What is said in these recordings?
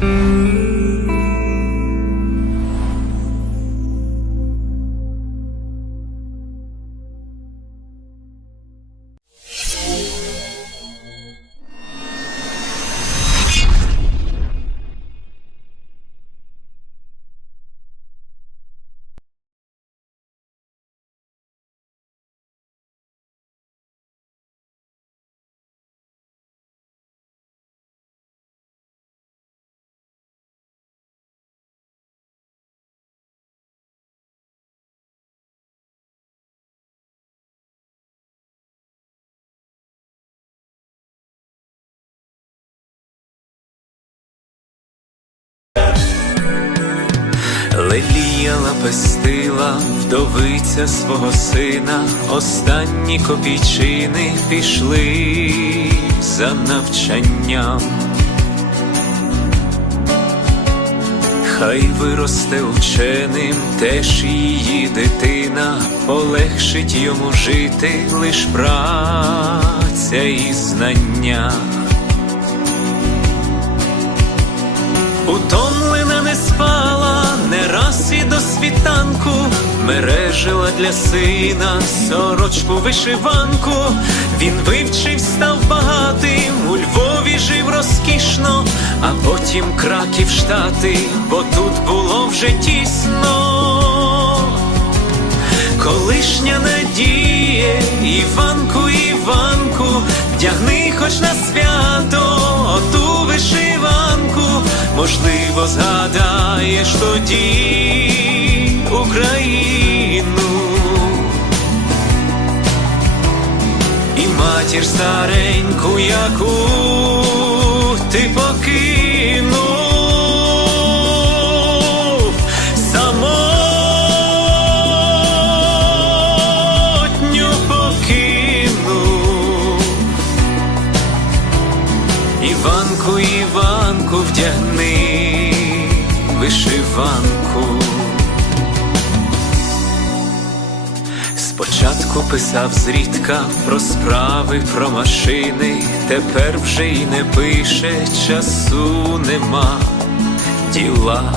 嗯。Леліяла пестила вдовиця свого сина, останні копійчини пішли за навчанням. Хай виросте ученим теж її дитина, полегшить йому жити лиш праця і знання. Утомлена не спала, не раз і до світанку, мережила для сина сорочку вишиванку. Він вивчив, став багатим, у Львові жив розкішно, а потім краків штати, бо тут було вже тісно. Колишня надія, Іванку, Іванку, вдягни хоч на свято оту вишиванку, можливо, згадаєш тоді Україну і матір стареньку, яку ти покинув. Вишиванку. Спочатку писав зрідка про справи, про машини, тепер вже й не пише, часу нема діла.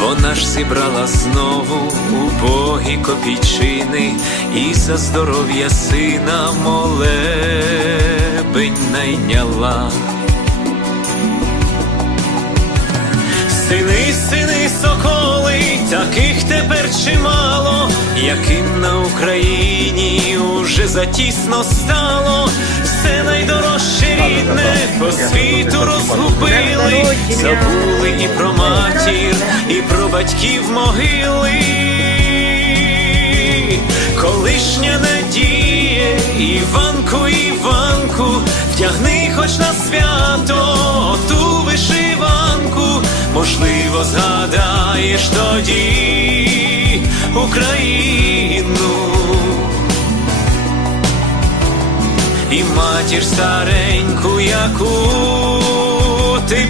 Вона ж зібрала знову убогі копійчини і за здоров'я сина молебень найняла. Сини, сини, соколи, таких тепер чимало, яким на Україні уже затісно стало, все найдорожче рідне по світу розгубили, забули і про матір, і про батьків могили. Колишня надія, Іванку, Іванку, вдягни хоч на свято ту вишиванку, можливо, згадаєш тоді Україну. І матір стареньку, яку ти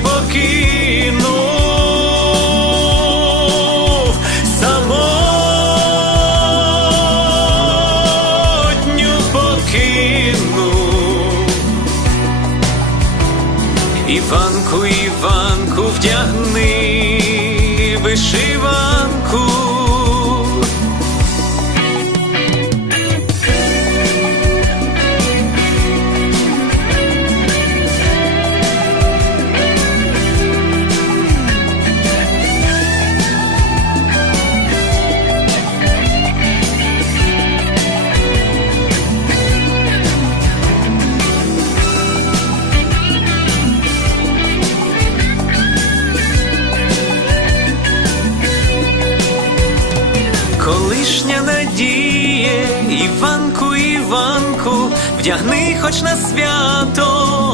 вдягни хоч на свято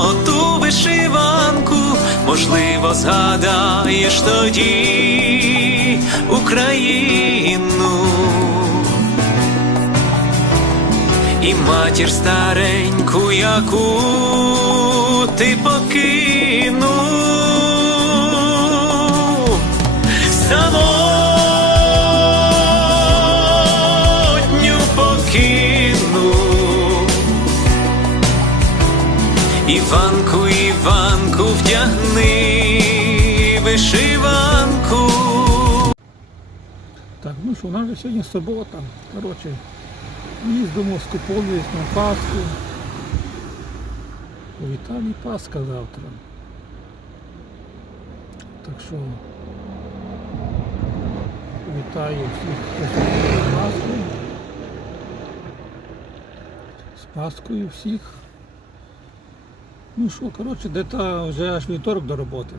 оту вишиванку, можливо, згадаєш тоді Україну. І матір стареньку, яку ти покинув. Самотню Іванку, Іванку, вдягни вишиванку. Так, ну що, у нас же сьогодні субота. Коротше, їздимо, скуповуємось на Пасху. У Італії Пасха завтра. Так що вітаю всіх, Пасху. З Паскою всіх. Ну що, коротше, де-то вже аж вівторок до роботи.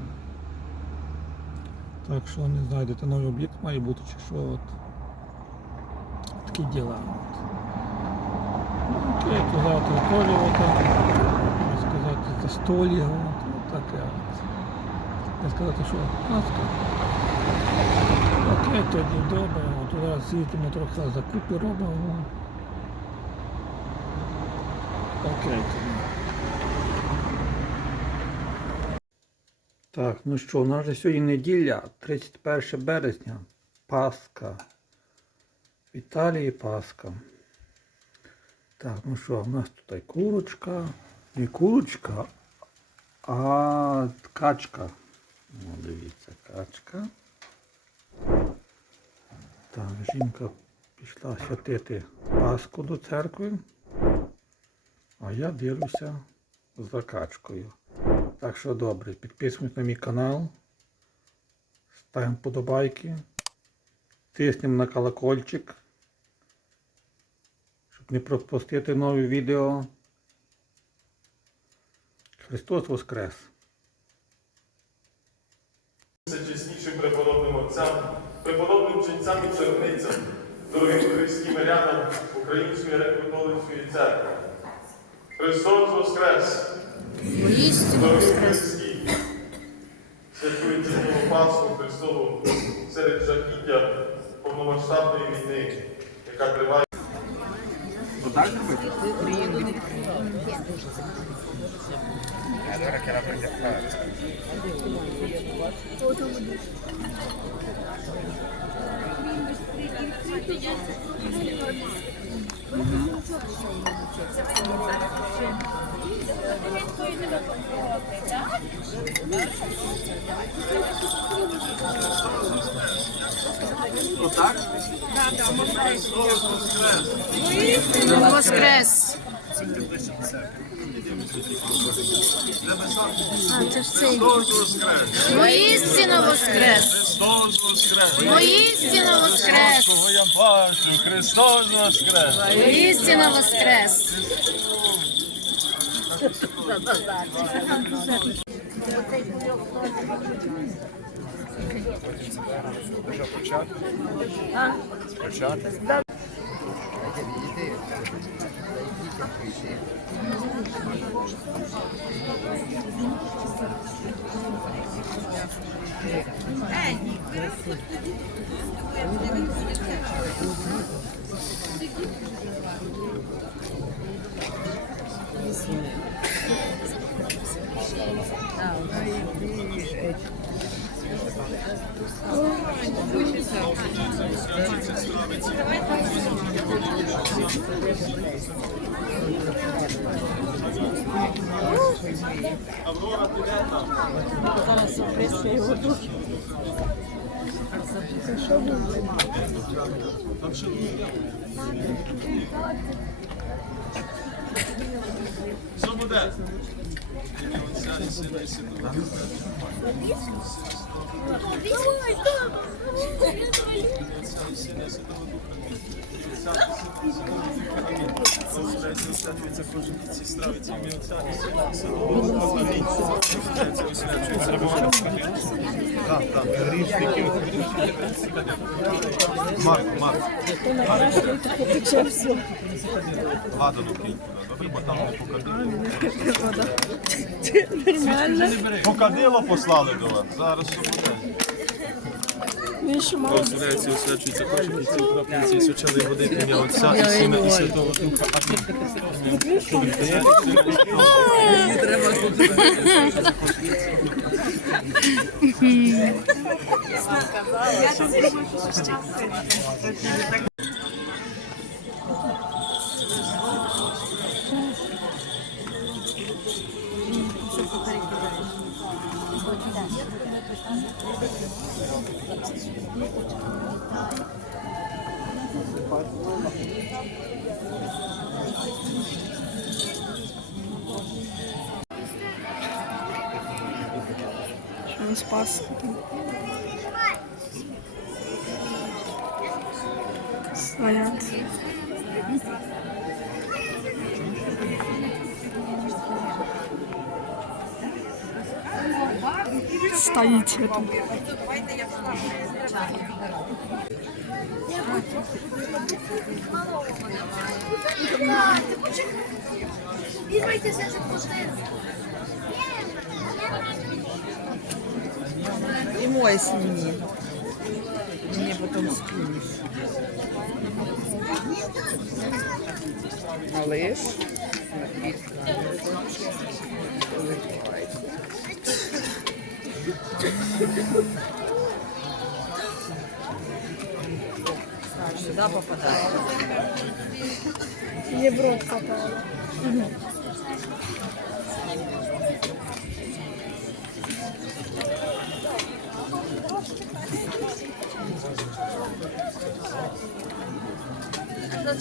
Так що не знаю, де то новий об'єкт має бути чи що. От. Такі діла. От. Ну, то завтра. Можна сказати, застолья. От, от таке. Не сказати, що казка. Окей, тоді добре. От зараз їдемо трохи закупи робимо. Окей, тоді. Так, ну що, у нас же сьогодні неділя, 31 березня, Пасха. В Італії Пасха. Так, ну що, у нас тут і курочка. Не курочка, а качка. Ну, дивіться, качка. Так, жінка пішла святити Пасху до церкви. А я дивлюся за качкою. Так що добре, підписуйтесь на мій канал, ставимо подобайки, тиснемо на колокольчик, щоб не пропустити нові відео. Христос Воскрес! Всечеснішим преподобним отцям, преподобним ченцям і черницям, дорогим христським мирянам Української греко-католицької церкви. Христос Воскрес! Воістину Дорогі воскрес. Святкується Дніву Пасху Христову серед жахіття повномасштабної війни, яка триває. Воскрес. А, це ж цей. Воістину воскрес. Воістину воскрес. Я бачу, Христос Воскрес! Воістину воскрес. Що буде? Добре, бо там не покадило. Покадило послали до вас. Зараз що буде. Дозволяється освячується кожен і ці крапниці і свячили води ім'я Отця і Сина і Святого Духа. Thank you. Ось Пасха. Стоять. Стоїть. это. И мой сними. Мне потом скинешь. Малыш. Сюда попадает. Мне в рот Так,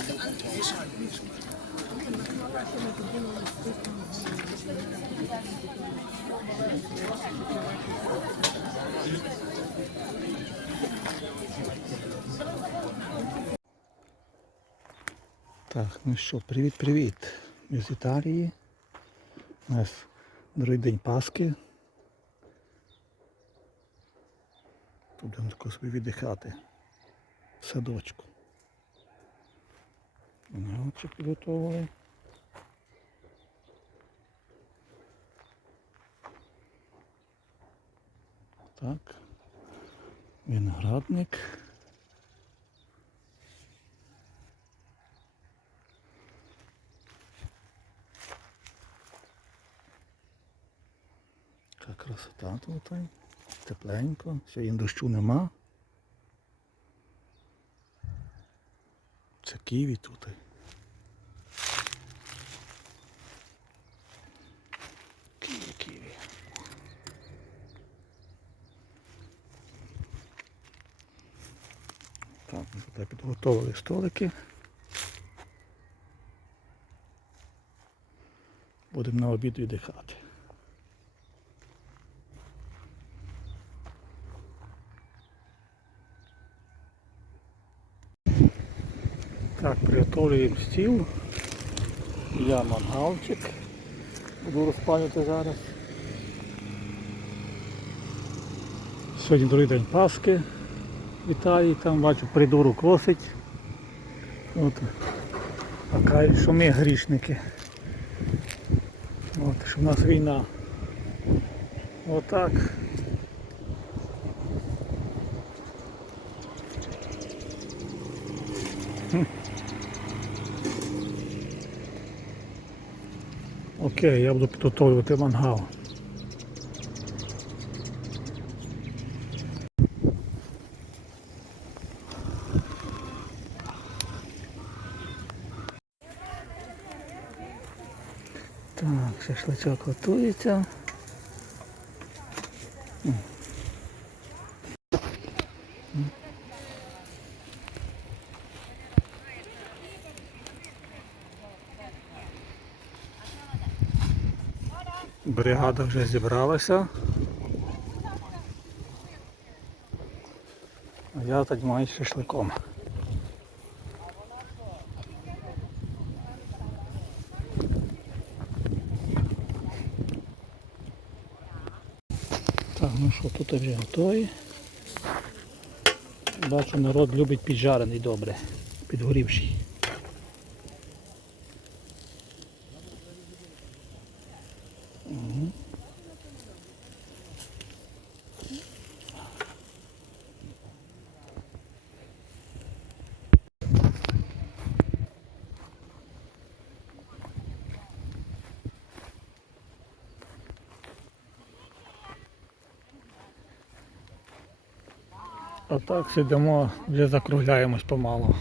ну що, привіт-привіт. Ми з Італії. У нас другий день Пасхи. Будемо тако собі віддихати в садочку. Мангалчик підготовили. Так. Виноградник. Красота тут. Тепленько. Сьогодні дощу нема. Це ківі тут. Ківі, ківі. Так, ми тут підготовили столики. Будемо на обід віддихати. Так, приготовлюємо стіл. Я мангалчик. Буду розпалювати зараз. Сьогодні другий день Пасхи в Італії, там бачу придуру косить. От. А кажуть, що ми грішники. От, що в нас війна. Отак. Окей, я буду підготовлювати мангал. Так, шашличок готується. Бригада вже зібралася. Я так маю шашликом. Так, ну що, тут вже готові. Бачу, народ любить піджарений добре, підгорівший. А так сидимо, вже закругляємось помалу.